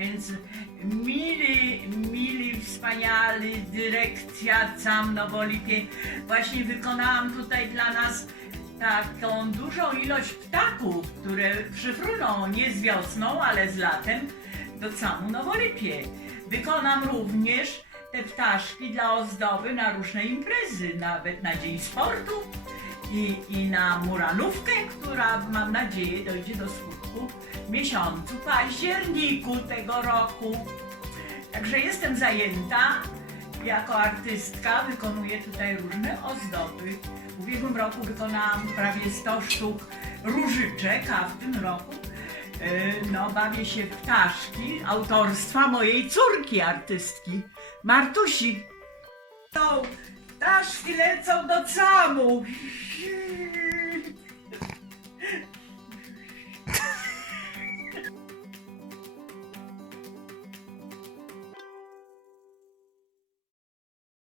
Więc mili, mili, wspaniali dyrekcja CAM Nowolipie właśnie wykonałam tutaj dla nas taką dużą ilość ptaków, które przyfruną nie z wiosną, ale z latem do CAMu Nowolipie. Wykonam również te ptaszki dla ozdoby na różne imprezy, nawet na Dzień Sportu i, i na muranówkę, która mam nadzieję dojdzie do skutku w miesiącu październiku tego roku. Także jestem zajęta jako artystka, wykonuję tutaj różne ozdoby. W ubiegłym roku wykonałam prawie 100 sztuk różyczek, a w tym roku e, no, bawię się w ptaszki autorstwa mojej córki artystki, Martusi. Ptaszki lecą do camu. Yeah.